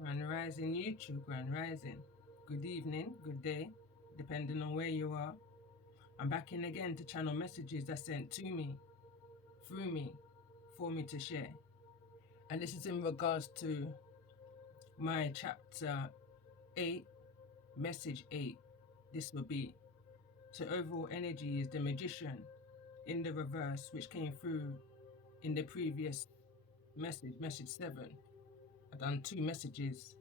Grand Rising YouTube, Grand Rising. Good evening, good day, depending on where you are. I'm back in again to channel messages that's sent to me, through me, for me to share. And this is in regards to my chapter 8, message 8. This will be, so overall energy is the magician in the reverse, which came through in the previous message 7. I've done 2 messages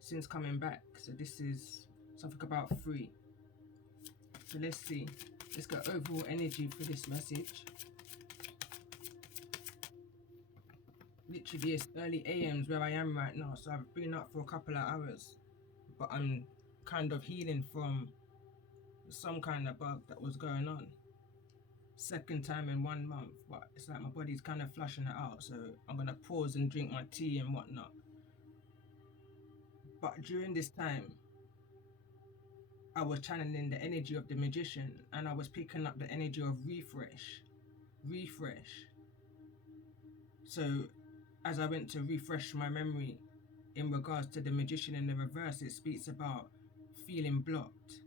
since coming back, so this is something about 3. So let's see. Let's get overall energy for this message. Literally, it's early AMs where I am right now, so I've been up for a couple of hours, but I'm kind of healing from some kind of bug that was going on. Second time in 1 month, but it's like my body's kind of flushing it out, so I'm gonna pause and drink my tea and whatnot. But during this time, I was channeling the energy of the magician, and I was picking up the energy of refresh. So as I went to refresh my memory in regards to the magician in the reverse, it speaks about feeling blocked.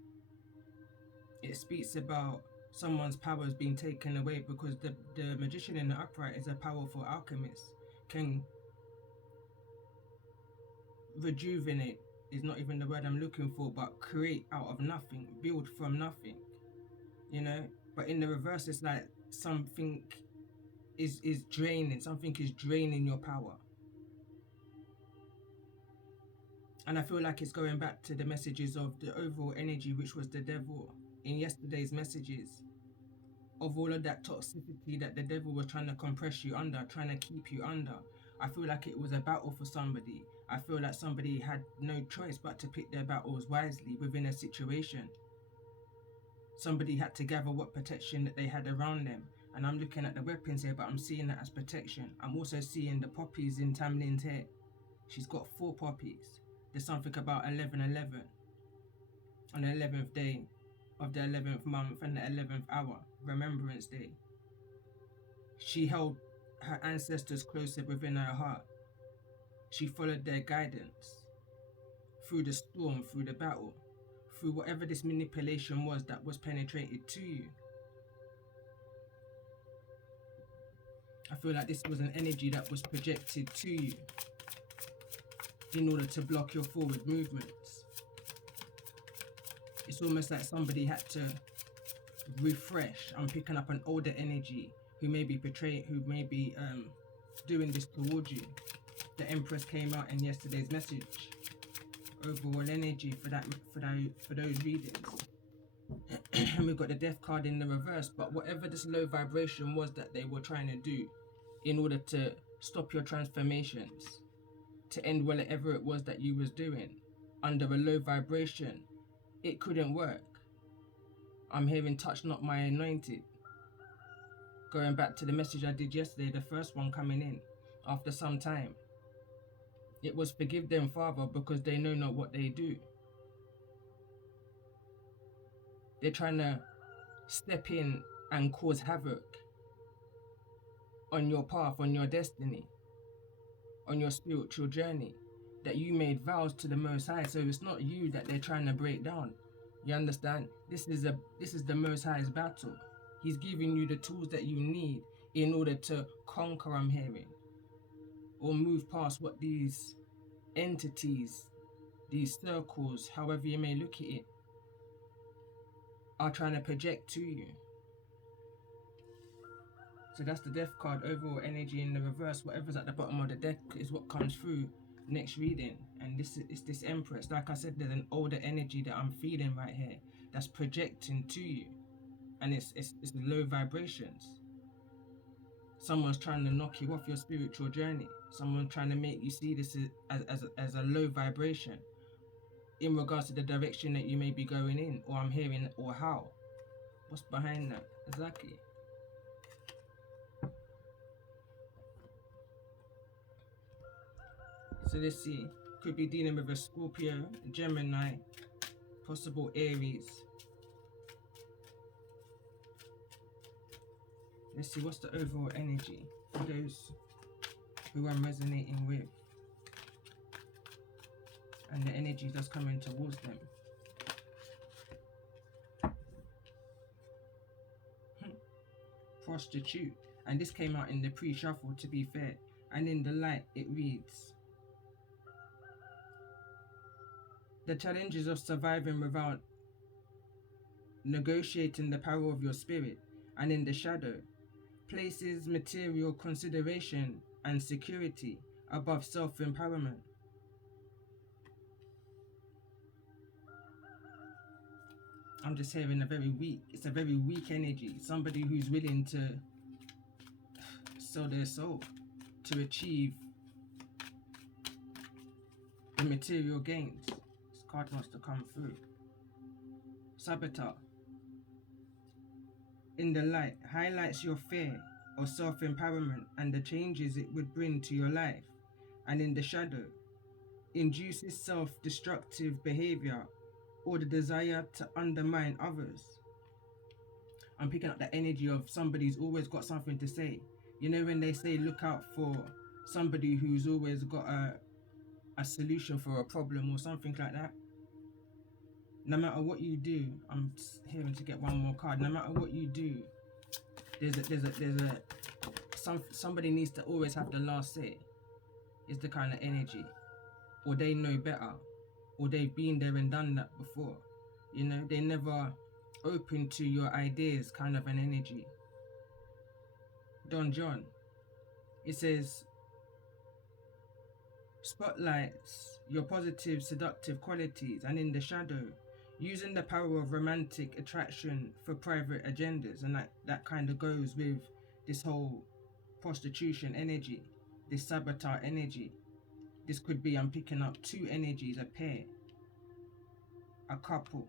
It speaks about someone's powers being taken away, because the magician in the upright is a powerful alchemist, can rejuvenate is not even the word I'm looking for, but create out of nothing, build from nothing, you know. But in the reverse, it's like something is draining, something is draining your power. And I feel like it's going back to the messages of the overall energy, which was the devil in yesterday's messages, of all of that toxicity that the devil was trying to compress you under, trying to keep you under. I feel like it was a battle for somebody. I feel like somebody had no choice but to pick their battles wisely within a situation. Somebody had to gather what protection that they had around them. And I'm looking at the weapons here, but I'm seeing that as protection. I'm also seeing the poppies in Tamlin's hair. She's got 4 poppies. There's something about 11/11 on the 11th day of the 11th month and the 11th hour, Remembrance Day. She held her ancestors closer within her heart. She followed their guidance through the storm, through the battle, through whatever this manipulation was that was penetrated to you. I feel like this was an energy that was projected to you in order to block your forward movements. It's almost like somebody had to refresh. I'm picking up an older energy who may be doing this towards you. The Empress came out in yesterday's message. Overall energy for those readings. And we've got the Death card in the reverse. But whatever this low vibration was that they were trying to do in order to stop your transformations, to end whatever it was that you was doing under a low vibration, it couldn't work. I'm hearing touch not my anointed. Going back to the message I did yesterday, the first one coming in after some time. It was forgive them, Father, because they know not what they do. They're trying to step in and cause havoc on your path, on your destiny, on your spiritual journey, that you made vows to the Most High. So it's not you that they're trying to break down. You understand? This is the Most High's battle. He's giving you the tools that you need in order to conquer, I'm hearing, or move past what these entities, these circles, however you may look at it, are trying to project to you. So that's the Death card, overall energy in the reverse. Whatever's at the bottom of the deck is what comes through next reading. And this is this Empress. Like I said, there's an older energy that I'm feeling right here that's projecting to you. And it's low vibrations. Someone's trying to knock you off your spiritual journey. Someone trying to make you see this as a low vibration in regards to the direction that you may be going in, or I'm hearing, or how. What's behind that? Exactly. So let's see. Could be dealing with a Scorpio, Gemini, possible Aries. Let's see, what's the overall energy for those who I'm resonating with? and the energy that's coming towards them. Prostitute. And this came out in the pre-shuffle, to be fair. And in the light, it reads, the challenges of surviving without negotiating the power of your spirit. And in the shadow, places material consideration and security above self-empowerment. I'm just hearing it's a very weak energy. Somebody who's willing to sell their soul to achieve the material gains. This card wants to come through. Saboteur. In the light, highlights your fear of self-empowerment and the changes it would bring to your life. And in the shadow, induces self-destructive behavior or the desire to undermine others. I'm picking up the energy of somebody who's always got something to say. You know when they say look out for somebody who's always got a solution for a problem or something like that? No matter what you do, I'm hearing to get one more card. No matter what you do, somebody needs to always have the last say. Is the kind of energy, or they know better, or they've been there and done that before. You know, they're never open to your ideas, kind of an energy. Don John. It says, spotlights your positive, seductive qualities, and in the shadow, using the power of romantic attraction for private agendas. And that kind of goes with this whole prostitution energy, this saboteur energy. This could be, I'm picking up two energies, a pair, a couple,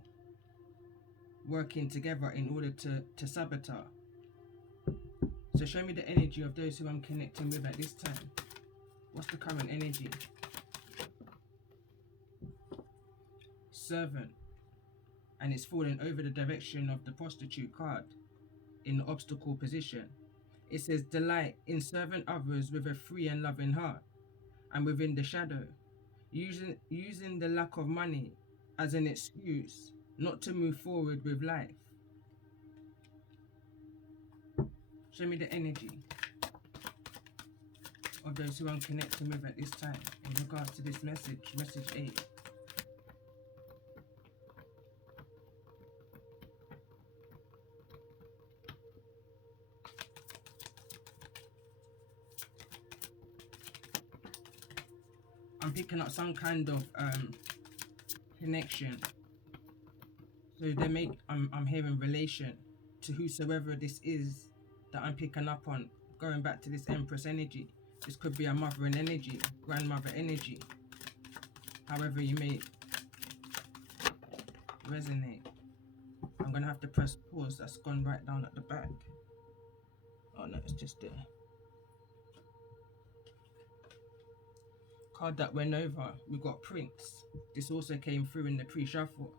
working together in order to sabotage. So show me the energy of those who I'm connecting with at this time. What's the current energy? Servant. And it's falling over the direction of the prostitute card in the obstacle position. It says, delight in serving others with a free and loving heart. And within the shadow, using the lack of money as an excuse not to move forward with life. Show me the energy of those who I'm connecting with at this time in regards to this message 8. I'm picking up some kind of connection. So I'm hearing relation to whosoever this is that I'm picking up on. Going back to this Empress energy. This could be a mothering energy, grandmother energy. However you may resonate. I'm going to have to press pause. That's gone right down at the back. Oh no, it's just there. Card that went over, we got Prince. This also came through in the pre-shuffle.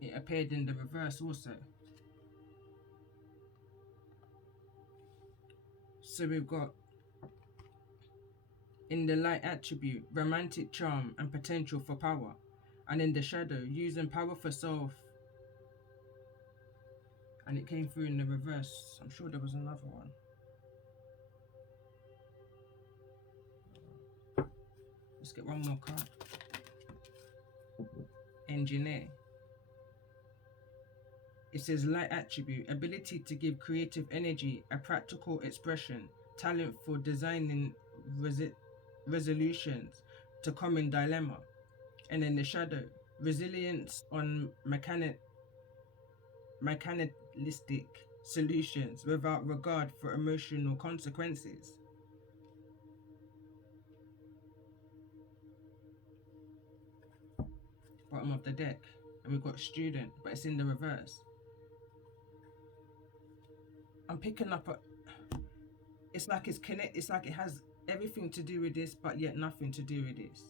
It appeared in the reverse also. So we've got in the light attribute, romantic charm and potential for power. And in the shadow, using power for self. And it came through in the reverse. I'm sure there was another one. Let's get one more card. Engineer. It says light attribute, ability to give creative energy, a practical expression, talent for designing resolutions to common dilemma. And in the shadow, resilience on mechanistic solutions without regard for emotional consequences. Bottom of the deck, and we've got student, but it's in the reverse. I'm picking up it's like it has everything to do with this, but yet nothing to do with this.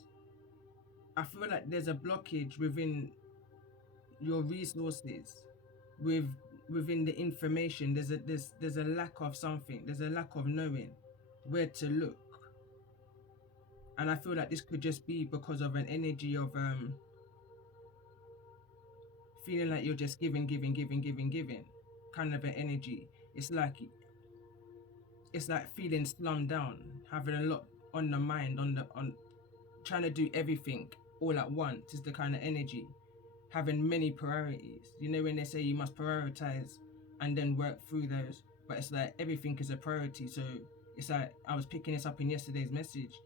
I feel like there's a blockage within your resources, within the information. There's a lack of something. There's a lack of knowing where to look And I feel like this could just be because of an energy of feeling like you're just giving, kind of an energy. It's like feeling slummed down, having a lot on the mind, on trying to do everything all at once is the kind of energy. Having many priorities. You know when they say you must prioritize and then work through those, but it's like everything is a priority. So it's like I was picking this up in yesterday's message,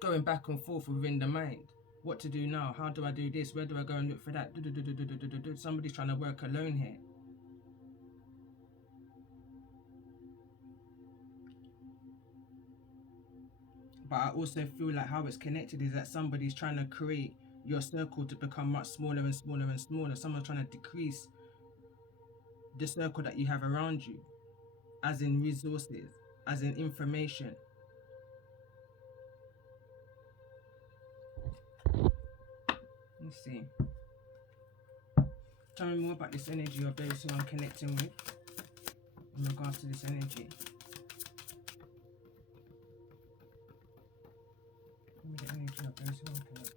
going back and forth within the mind. What to do now? How do I do this? Where do I go and look for that? Somebody's trying to work alone here. But I also feel like how it's connected is that somebody's trying to create your circle to become much smaller and smaller and smaller. Someone's trying to decrease the circle that you have around you, as in resources, as in information. Let's see. Tell me more about this energy of those who I'm connecting with in regards to this energy. Tell me the energy of those who I'm connecting with.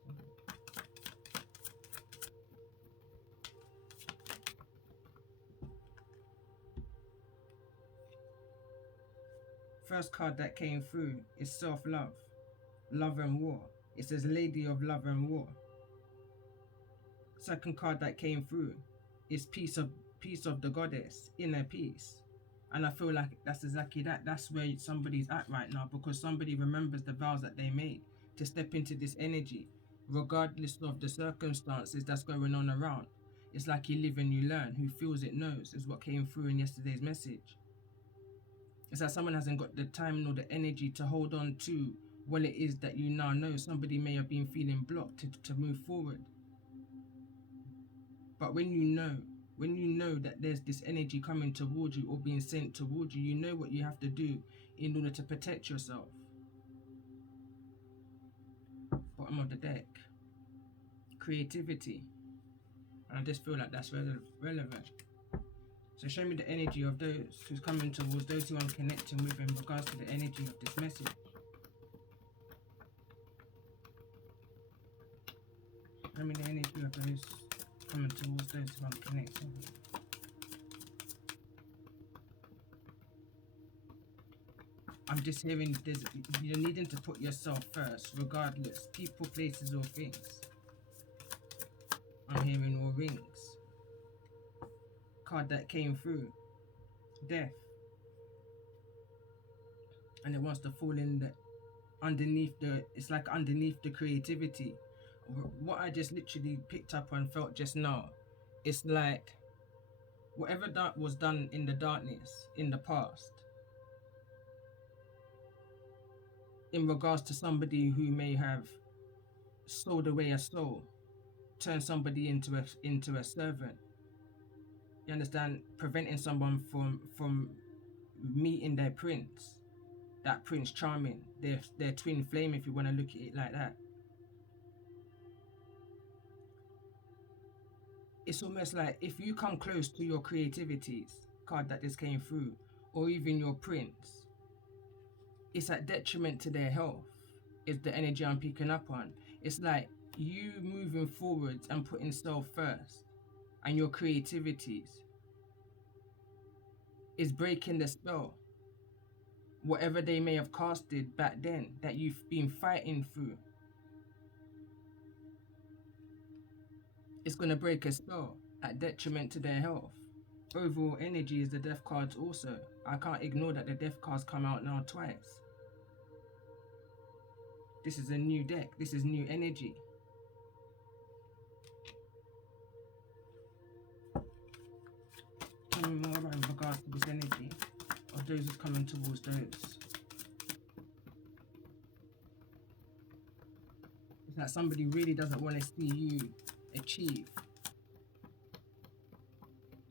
First card that came through is self-love, love and war. It says Lady of Love and War. Second card that came through is peace of the goddess, inner peace. And I feel like that's exactly that. That's where somebody's at right now, because somebody remembers the vows that they made to step into this energy, regardless of the circumstances that's going on around. It's like you live and you learn. Who feels it knows, is what came through in yesterday's message. It's like someone hasn't got the time nor the energy to hold on to what it is that you now know. Somebody may have been feeling blocked to move forward. But when you know that there's this energy coming towards you or being sent towards you, you know what you have to do in order to protect yourself. Bottom of the deck. Creativity. And I just feel like that's relevant. So show me the energy of those who's coming towards, those who I'm connecting with in regards to the energy of this message. Show me the energy of those coming towards, those who I'm connecting with. I'm just hearing you're needing to put yourself first, regardless, people, places, or things. I'm hearing all rings. Card that came through, death, and it wants to fall in it's like underneath the creativity. What I just literally picked up and felt just now, it's like whatever that was done in the darkness in the past, in regards to somebody who may have sold away a soul, turned somebody into a servant. You understand? Preventing someone from meeting their prince, that Prince Charming, their twin flame, if you want to look at it like that. It's almost like if you come close to your creativities, card that just came through, or even your prince, it's at detriment to their health, is the energy I'm picking up on. It's like you moving forwards and putting self first and your creativities is breaking the spell. Whatever they may have casted back then that you've been fighting through, it's going to break a spell at detriment to their health. Overall energy is the death cards also. I can't ignore that the death cards come out now twice. This is a new deck. This is new energy. Tell me more in regards to this energy of those who's coming towards those. It's like somebody really doesn't want to see you achieve.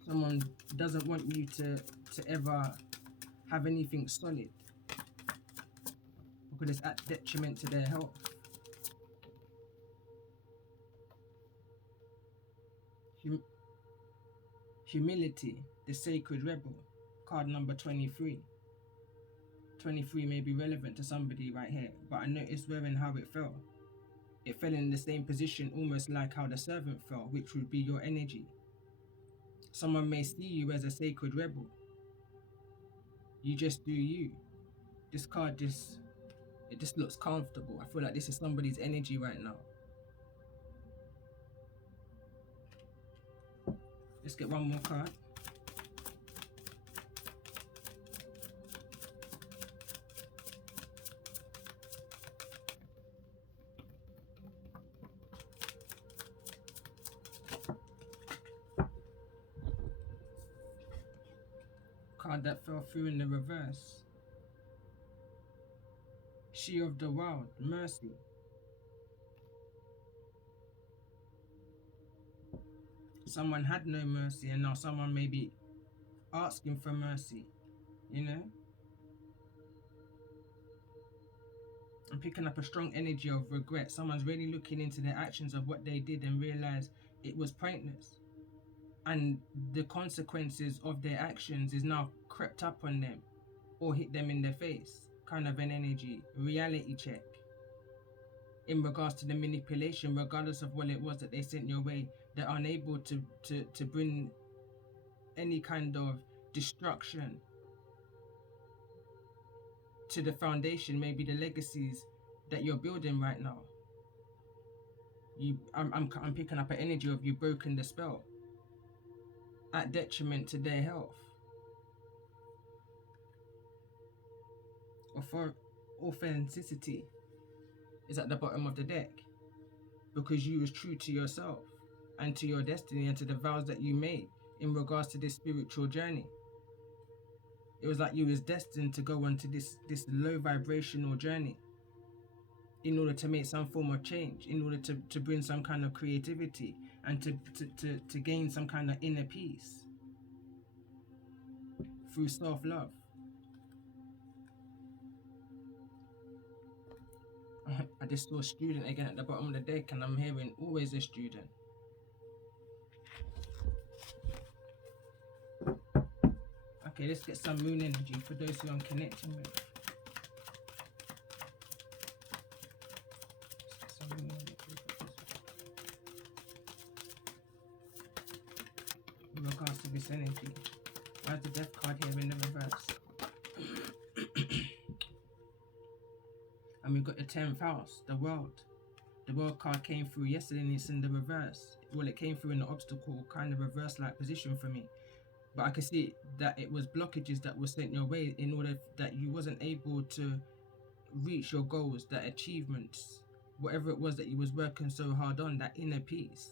Someone doesn't want you to ever have anything solid, because it's at detriment to their health. Humility, the sacred rebel, card number 23. 23 may be relevant to somebody right here, but I noticed where and how it fell. It fell in the same position almost like how the servant fell, which would be your energy. Someone may see you as a sacred rebel. You just do you. This card it just looks comfortable. I feel like this is somebody's energy right now. Let's get one more card. Card that fell through in the reverse. She of the Wild, Mercy. Someone had no mercy and now someone may be asking for mercy, you know? I'm picking up a strong energy of regret. Someone's really looking into their actions of what they did and realize it was pointless. And the consequences of their actions is now crept up on them or hit them in the face. Kind of an energy, reality check. In regards to the manipulation, regardless of what it was that they sent your way, they're unable to bring any kind of destruction to the foundation, maybe the legacies that you're building right now. I'm picking up an energy of you broken the spell at detriment to their health. Authenticity is at the bottom of the deck because you was true to yourself and to your destiny and to the vows that you made in regards to this spiritual journey. It was like you was destined to go onto this low vibrational journey in order to make some form of change, in order to bring some kind of creativity and to gain some kind of inner peace through self-love. I just saw a student again at the bottom of the deck and I'm hearing always a student. Okay, let's get some moon energy for those who I'm connecting with. Let's get some moon energy in regards to this energy. Why is the death card here in the reverse? And we've got the 10th house, the world. The world card came through yesterday and it's in the reverse. Well, it came through in the obstacle kind of reverse-like position for me. But I can see that it was blockages that were sent your way in order that you wasn't able to reach your goals, that achievements, whatever it was that you was working so hard on, that inner peace,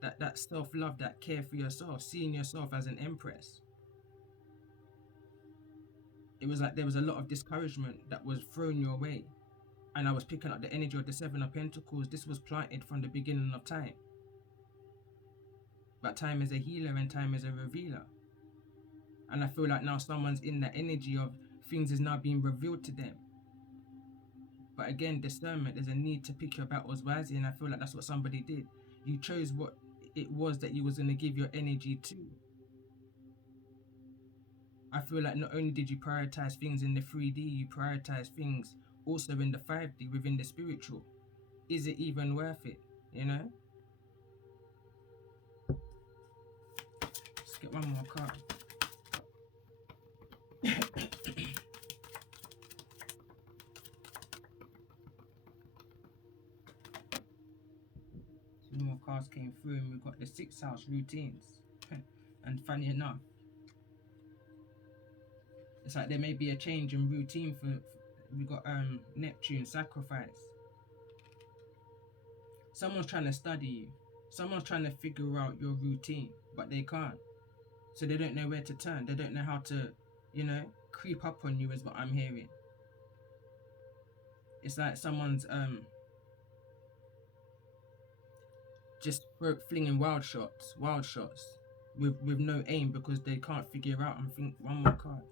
that self-love, that care for yourself, seeing yourself as an empress. It was like there was a lot of discouragement that was thrown your way. And I was picking up the energy of the 7 of Pentacles. This was planted from the beginning of time. But time is a healer and time is a revealer. And I feel like now someone's in that energy of things is now being revealed to them. But again, discernment, there's a need to pick your battles wisely, and I feel like that's what somebody did. You chose what it was that you was going to give your energy to. I feel like not only did you prioritize things in the 3D, you prioritize things also in the 5D, within the spiritual. Is it even worth it, you know? Let's get one more card. Two more cards came through and we've got the 6th house, routines. And funny enough, it's like there may be a change in routine for we got Neptune, sacrifice. Someone's trying to study you. Someone's trying to figure out your routine, but they can't. So they don't know where to turn. They don't know how to, you know, creep up on you is what I'm hearing. It's like someone's just flinging wild shots with no aim because they can't figure out. I'm thinking one more card.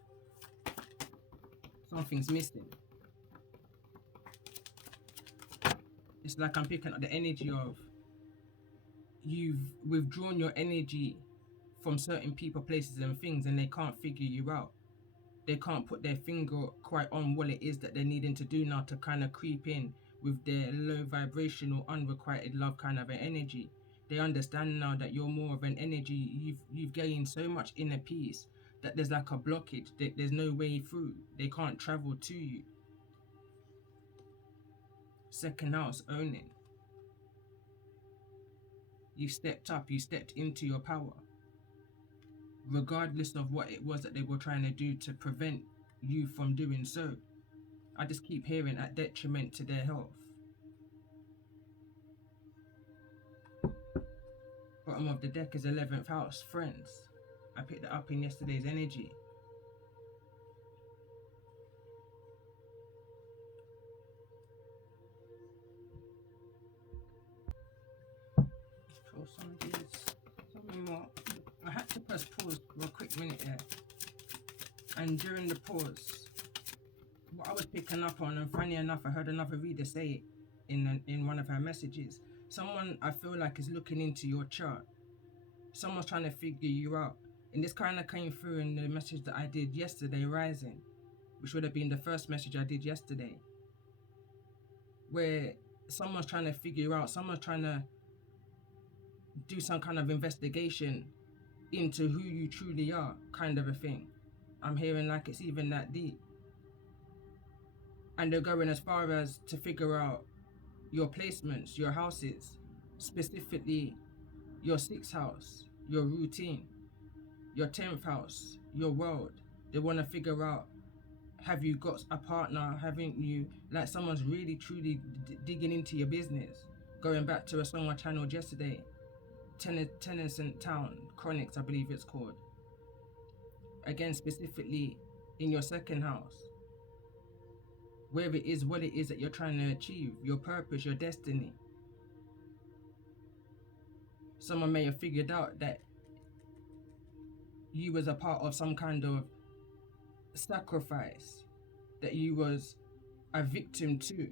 Something's missing. It's like I'm picking up the energy of you've withdrawn your energy from certain people, places and things and they can't figure you out. they can't put their finger quite on what it is that they're needing to do now to kind of creep in with their low vibrational, unrequited love kind of an energy. They understand now that you're more of an energy. You've gained so much inner peace that there's like a blockage. There's no way through. They can't travel to you. Second house owning. You stepped up. You stepped into your power, regardless of what it was that they were trying to do to prevent you from doing so. I just keep hearing at detriment to their health. Bottom of the deck is 11th house, friends. I picked that up in yesterday's energy. Let's pull some of these. Something more. I had to press pause for a quick minute there. And during the pause, what I was picking up on, and funny enough, I heard another reader say it in one of her messages. Someone, I feel like, is looking into your chart. Someone's trying to figure you out. And this kind of came through in the message that I did yesterday, Rising, which would have been the first message I did yesterday, where someone's trying to figure you out. Someone's trying to do some kind of investigation into who you truly are, kind of a thing. I'm hearing like it's even that deep. And they're going as far as to figure out your placements, your houses, specifically your 6th house, your routine, your 10th house, your world. They want to figure out, have you got a partner? Haven't you? Like someone's really truly digging into your business. Going back to a song I channeled yesterday, Tennyson Town Chronics, I believe it's called. Again, specifically in your 2nd house, where it is, what it is that you're trying to achieve, your purpose, your destiny. Someone may have figured out that you was a part of some kind of sacrifice, that you was a victim to.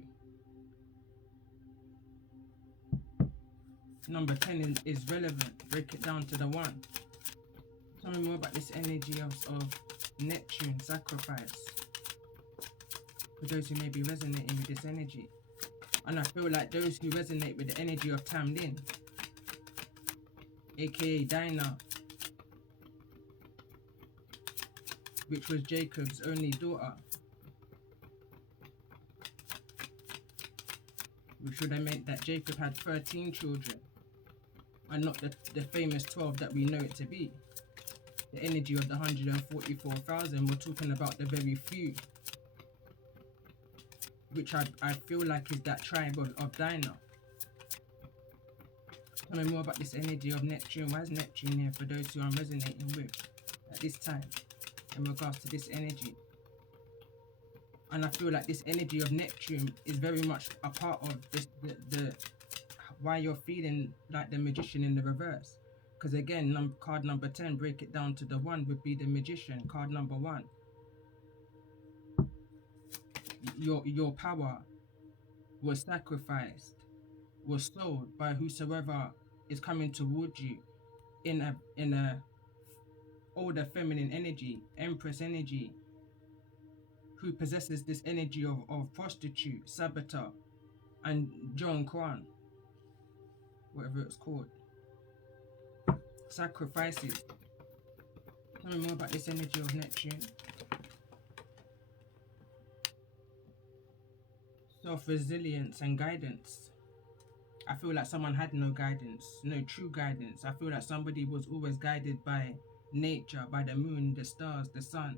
Number 10 is relevant. Break it down to the 1. Tell me more about this energy of Neptune, sacrifice. For those who may be resonating with this energy. And I feel like those who resonate with the energy of Tamlin, aka Dinah, which was Jacob's only daughter, which would have meant that Jacob had 13 children and not the famous 12 that we know it to be. The energy of the 144,000, we're talking about the very few, which I feel like is that tribe of Dinah. Tell me more about this energy of Neptune. Why is Neptune here for those who I'm resonating with at this time in regards to this energy? And I feel like this energy of Neptune is very much a part of this, the why you're feeling like the Magician in the reverse. Because again, card number 10, break it down to the 1, would be the Magician. Card number 1. Your power was sacrificed, was sold by whosoever is coming towards you in a older feminine energy, Empress energy, who possesses this energy of prostitute, saboteur, and John Kwan, whatever it's called. Sacrifices. Tell me more about this energy of Neptune. Self-resilience and guidance. I feel like someone had no guidance, no true guidance. I feel like somebody was always guided by nature, by the moon, the stars, the sun,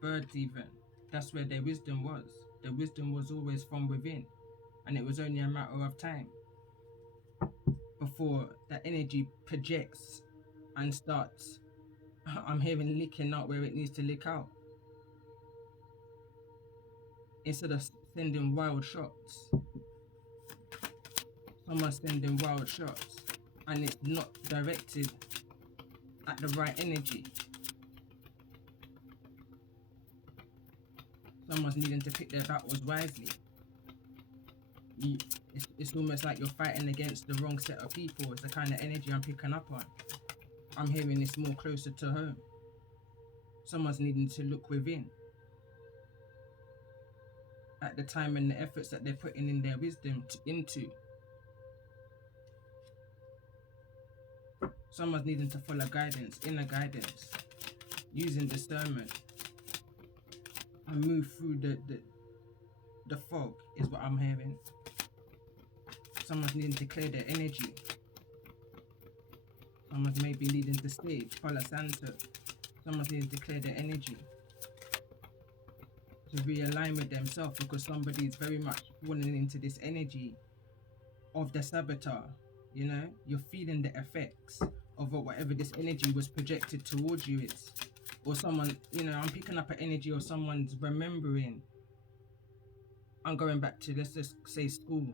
birds even. That's where their wisdom was. The wisdom was always from within. And it was only a matter of time before that energy projects and starts, I'm hearing, licking out where it needs to lick out. Instead of sending wild shots. Someone's sending wild shots and it's not directed at the right energy. Someone's needing to pick their battles wisely. It's almost like you're fighting against the wrong set of people. It's the kind of energy I'm picking up on. I'm hearing this more closer to home. Someone's needing to look within at the time and the efforts that they're putting in their wisdom into. Someone's needing to follow guidance, inner guidance, using discernment and move through the fog is what I'm hearing. Someone's needing to clear their energy. Someone's maybe needing to stage, Palo Santo. Someone's needing to clear their energy, to realign with themselves, because somebody is very much falling into this energy of the saboteur. You know, you're feeling the effects of whatever this energy was projected towards you is. Or someone, you know, I'm picking up an energy of someone's remembering. I'm going back to, let's just say, school,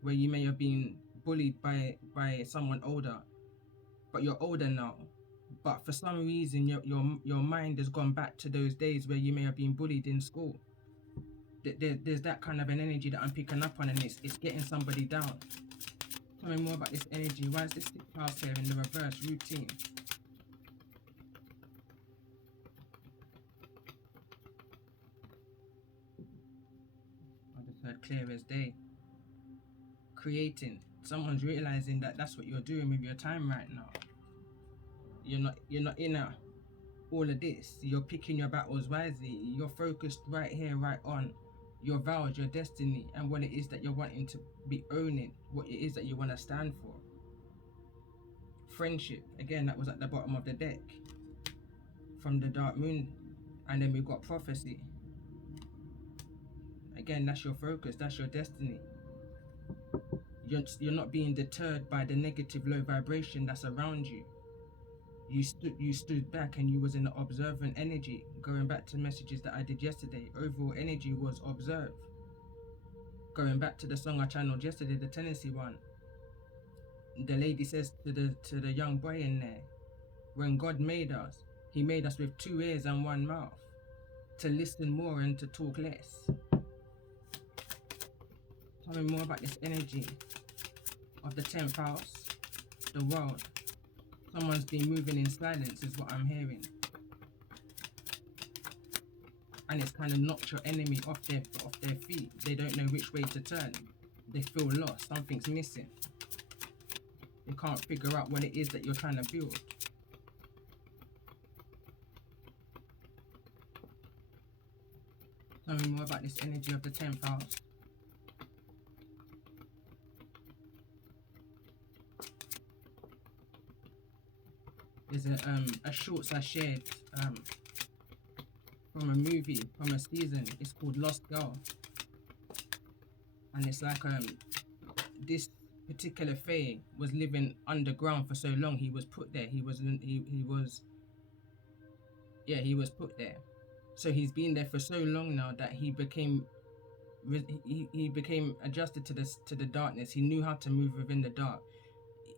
where you may have been bullied by someone older, but you're older now. But for some reason, your mind has gone back to those days where you may have been bullied in school. There's that kind of an energy that I'm picking up on, and it's getting somebody down. Tell me more about this energy. Why is this 6th house here in the reverse? Routine. I just heard clear as day. Creating. Someone's realizing that that's what you're doing with your time right now. You're not in all of this. You're picking your battles wisely. You're focused right here, right on your vows, your destiny, and what it is that you're wanting to be owning, what it is that you want to stand for. Friendship, again, that was at the bottom of the deck from the dark moon. And then we've got prophecy. Again, that's your focus, that's your destiny. You're not being deterred by the negative low vibration that's around you. You stood back and you was in the observant energy. Going back to messages that I did yesterday, overall energy was observe. Going back to the song I channeled yesterday, the Tennessee one, the lady says to the young boy in there, when God made us, he made us with 2 ears and 1 mouth, to listen more and to talk less. Tell me more about this energy of the 10th house, the world. Someone's been moving in silence is what I'm hearing. And it's kind of knocked your enemy off their feet. They don't know which way to turn. They feel lost. Something's missing. They can't figure out what it is that you're trying to build. Tell me more about this energy of the 10th house. There's a shorts I shared from a movie, from a season. It's called Lost Girl. And it's like this particular Fae was living underground for so long. He was put there. He was put there. So he's been there for so long now that he became adjusted to the darkness. He knew how to move within the dark.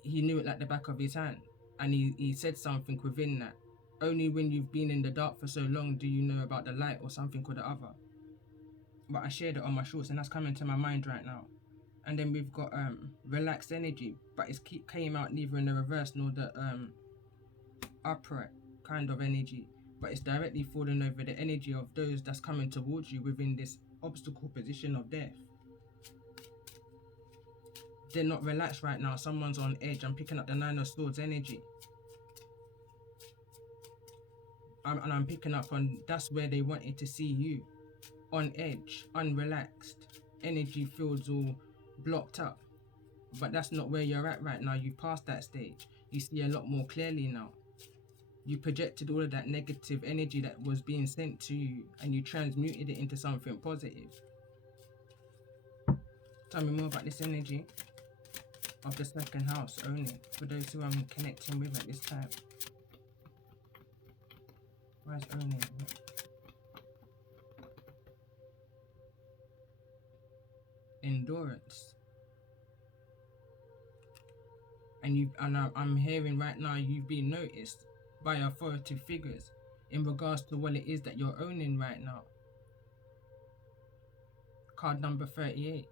He knew it like the back of his hand. And he said something within that. Only when you've been in the dark for so long do you know about the light or something or the other. But I shared it on my shorts and that's coming to my mind right now. And then we've got relaxed energy, but it came out neither in the reverse nor the upright kind of energy. But it's directly falling over the energy of those that's coming towards you within this obstacle position of death. They're not relaxed right now. Someone's on edge. I'm picking up the 9 of Swords energy. And I'm picking up on that's where they wanted to see you. On edge, unrelaxed, energy fields all blocked up. But that's not where you're at right now. You've passed that stage. You see a lot more clearly now. You projected all of that negative energy that was being sent to you and you transmuted it into something positive. Tell me more about this energy of the 2nd house only, for those who I'm connecting with at this time. Where's only? Endurance. And I'm hearing right now you've been noticed by authoritative figures in regards to what it is that you're owning right now. Card number 38.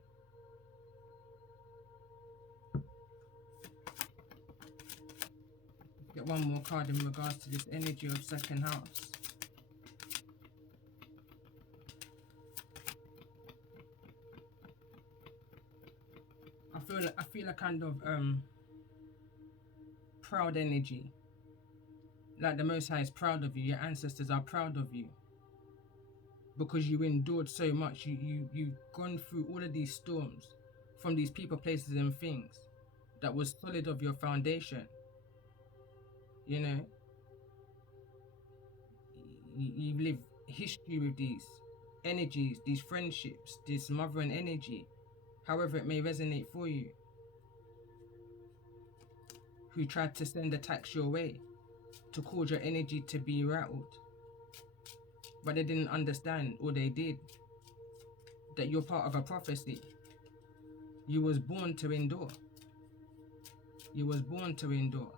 Get one more card in regards to this energy of 2nd house. I feel a kind of proud energy. Like the Most High is proud of you. Your ancestors are proud of you because you endured so much. You've gone through all of these storms from these people, places, and things that was solid of your foundation. You know, you've lived history with these energies, these friendships, this mothering energy, however it may resonate for you, who tried to send attacks your way to cause your energy to be rattled. But they didn't understand, or they did, that you're part of a prophecy. You was born to endure. You was born to endure.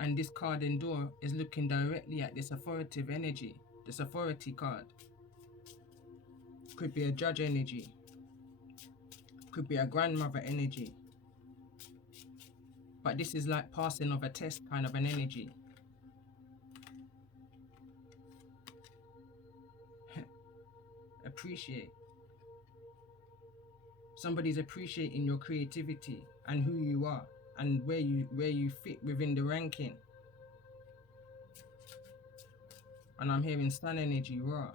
And this card endure is looking directly at this authoritative energy, this authority card. Could be a judge energy. Could be a grandmother energy. But this is like passing of a test kind of an energy. Appreciate. Somebody's appreciating your creativity and who you are and where you fit within the ranking. And I'm hearing sun energy raw.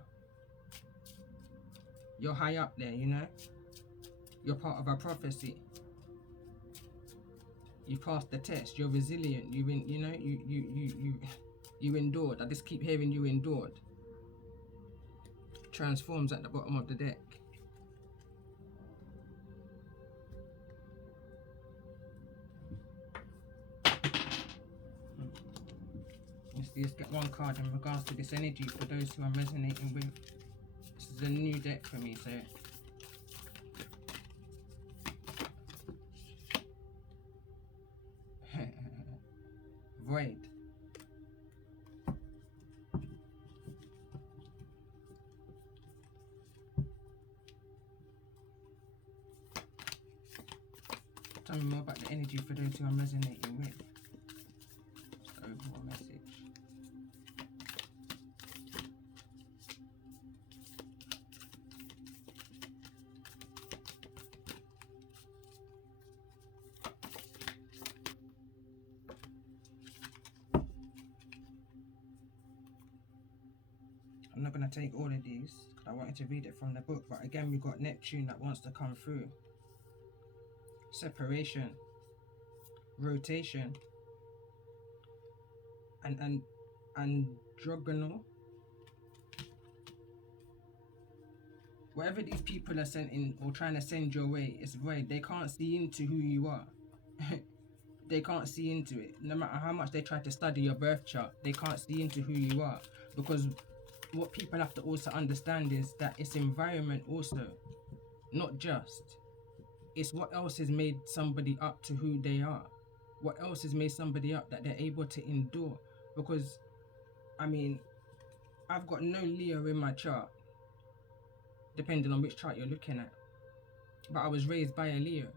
You're high up there, you know? You're part of a prophecy. You passed the test. You're resilient. You endured. I just keep hearing you endured. Transforms at the bottom of the deck. Let's get one card in regards to this energy for those who I'm resonating with. This is a new deck for me, so void. Tell me more about the energy for those who I'm resonating with. Just overall message. I'm not going to take all of these because I wanted to read it from the book, but again we've got Neptune that wants to come through. Separation, rotation, and androgonal. Whatever these people are sending or trying to send your way, it's void. They can't see into who you are. They can't see into it. No matter how much they try to study your birth chart, they can't see into who you are. Because what people have to also understand is that it's environment also, not just. It's what else has made somebody up to who they are. What else has made somebody up that they're able to endure. Because, I mean, I've got no Leo in my chart, depending on which chart you're looking at. But I was raised by a Leo.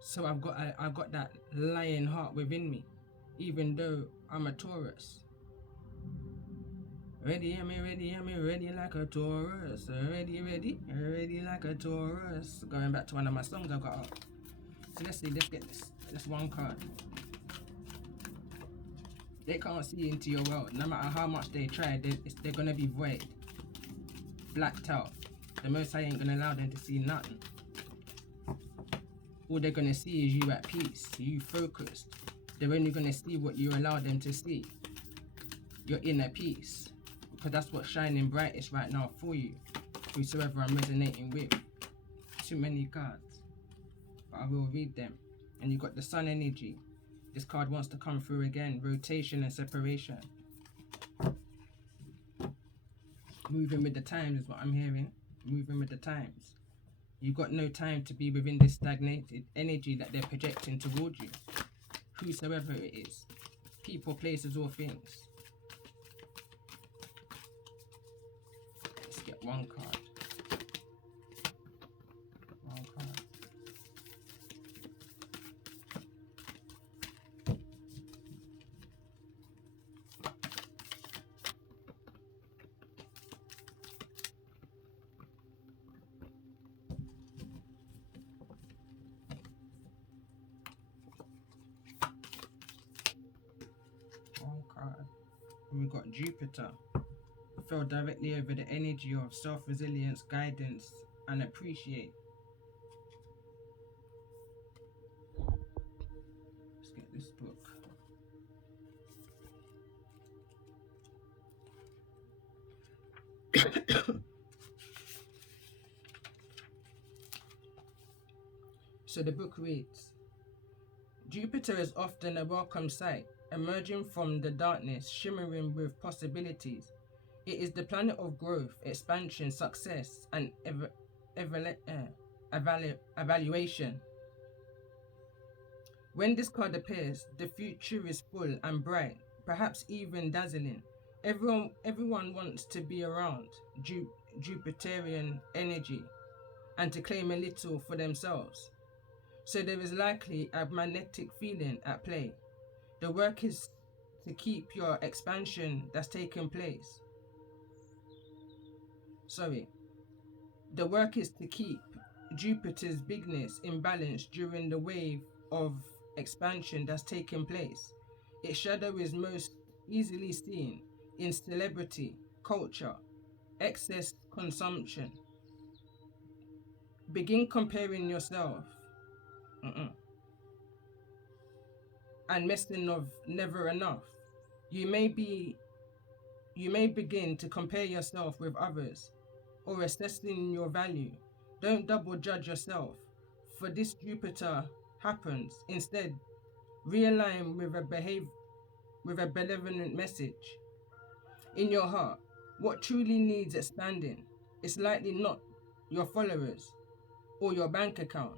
So I've got that lion heart within me, even though I'm a Taurus. Ready, I'm ready like a Taurus. Ready like a Taurus. Going back to one of my songs I got up. So let's see, let's get this. That's one card. They can't see into your world. No matter how much they try, they're gonna be void. Blacked out. The Most High ain't gonna allow them to see nothing. All they're gonna see is you at peace, you focused. They're only gonna see what you allow them to see. Your inner peace. Because that's what's shining brightest right now for you. Whosoever I'm resonating with. Too many cards. But I will read them. And you got the sun energy. This card wants to come through again. Rotation and separation. Moving with the times is what I'm hearing. Moving with the times. You got no time to be within this stagnated energy that they're projecting towards you. Whosoever it is. People, places, or things. Let's get one card. One card. Jupiter fell directly over the energy of self-resilience, guidance, and appreciate. Let's get this book. So the book reads, Jupiter is often a welcome sight, emerging from the darkness, shimmering with possibilities. It is the planet of growth, expansion, success, and evaluation. When this card appears, the future is full and bright, perhaps even dazzling. Everyone wants to be around Jupiterian energy and to claim a little for themselves. So there is likely a magnetic feeling at play. The work is to keep your expansion that's taken place. The work is to keep Jupiter's bigness in balance during the wave of expansion that's taking place. Its shadow is most easily seen in celebrity, culture, excess consumption. Begin comparing yourself and messing of never enough. You may begin to compare yourself with others or assessing your value. Don't double judge yourself, for this Jupiter happens. Instead, realign with a benevolent message. In your heart, what truly needs expanding is likely not your followers or your bank account.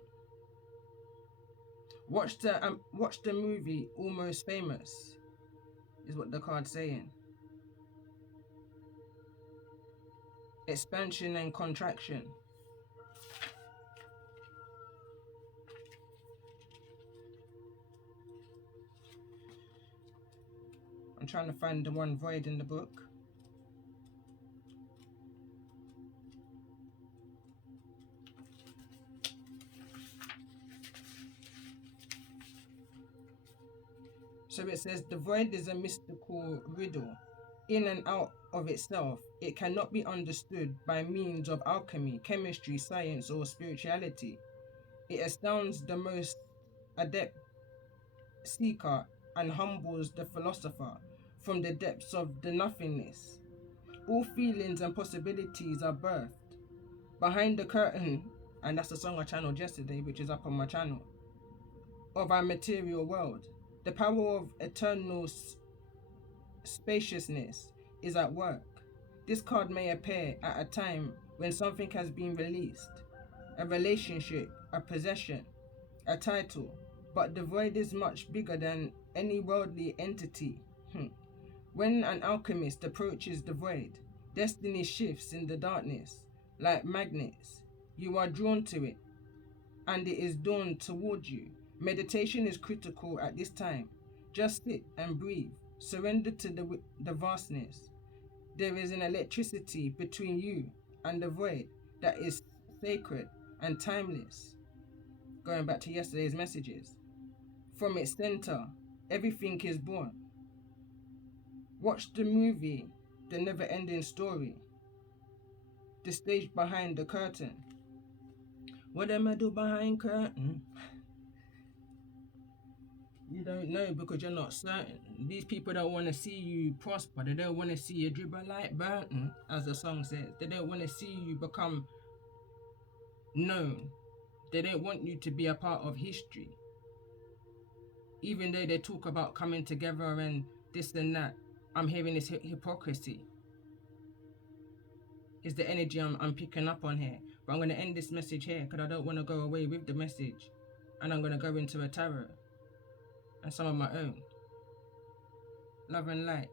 Watch the movie Almost Famous, is what the card's saying. Expansion and contraction. I'm trying to find the one void in the book. So it says the void is a mystical riddle. In and out of itself, it cannot be understood by means of alchemy, chemistry, science, or spirituality. It astounds the most adept seeker and humbles the philosopher from the depths of the nothingness. All feelings and possibilities are birthed behind the curtain, and that's the song I channeled yesterday, which is up on my channel, of our material world. The power of eternal spaciousness is at work. This card may appear at a time when something has been released, a relationship, a possession, a title, but the void is much bigger than any worldly entity. When an alchemist approaches the void, destiny shifts in the darkness. Like magnets, you are drawn to it, and it is drawn toward you. Meditation is critical at this time. Just sit and breathe. Surrender to the vastness. There is an electricity between you and the void that is sacred and timeless. Going back to yesterday's messages. From its center, everything is born. Watch the movie, The Never-Ending Story. The stage behind the curtain. What am I do behind curtain? You don't know because you're not certain. These people don't want to see you prosper. They don't want to see you dribble like Burton, as the song says. They don't want to see you become known. They don't want you to be a part of history. Even though they talk about coming together and this and that, I'm hearing this hypocrisy. Is the energy I'm picking up on here. But I'm going to end this message here because I don't want to go away with the message. And I'm going to go into a tarot and some of my own. Love and light.